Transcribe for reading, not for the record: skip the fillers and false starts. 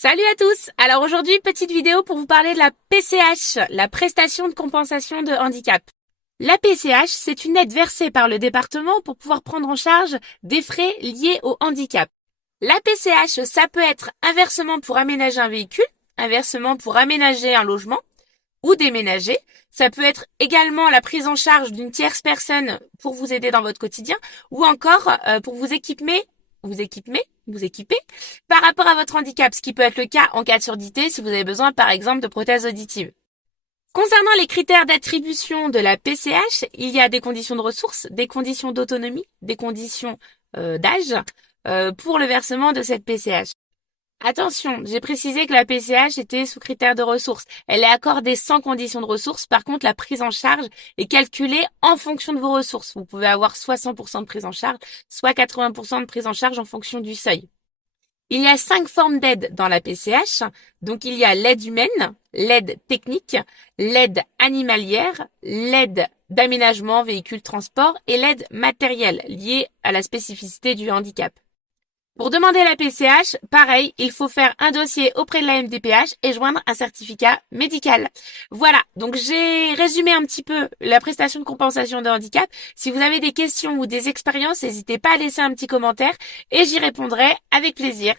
Salut à tous. Alors aujourd'hui, petite vidéo pour vous parler de la PCH, la prestation de compensation de handicap. La PCH, c'est une aide versée par le département pour pouvoir prendre en charge des frais liés au handicap. La PCH, ça peut être un versement pour aménager un véhicule, un versement pour aménager un logement ou déménager. Ça peut être également la prise en charge d'une tierce personne pour vous aider dans votre quotidien ou encore pour vous équiper par rapport à votre handicap, ce qui peut être le cas en cas de surdité si vous avez besoin par exemple de prothèses auditives. Concernant les critères d'attribution de la PCH, il y a des conditions de ressources, des conditions d'autonomie, des conditions d'âge pour le versement de cette PCH. Attention, j'ai précisé que la PCH était sous critère de ressources. Elle est accordée sans condition de ressources. Par contre, la prise en charge est calculée en fonction de vos ressources. Vous pouvez avoir soit 100% de prise en charge, soit 80% de prise en charge en fonction du seuil. Il y a 5 formes d'aide dans la PCH. Donc, il y a l'aide humaine, l'aide technique, l'aide animalière, l'aide d'aménagement, véhicule, transport et l'aide matérielle liée à la spécificité du handicap. Pour demander la PCH, pareil, il faut faire un dossier auprès de la MDPH et joindre un certificat médical. Voilà, donc j'ai résumé un petit peu la prestation de compensation de handicap. Si vous avez des questions ou des expériences, n'hésitez pas à laisser un petit commentaire et j'y répondrai avec plaisir.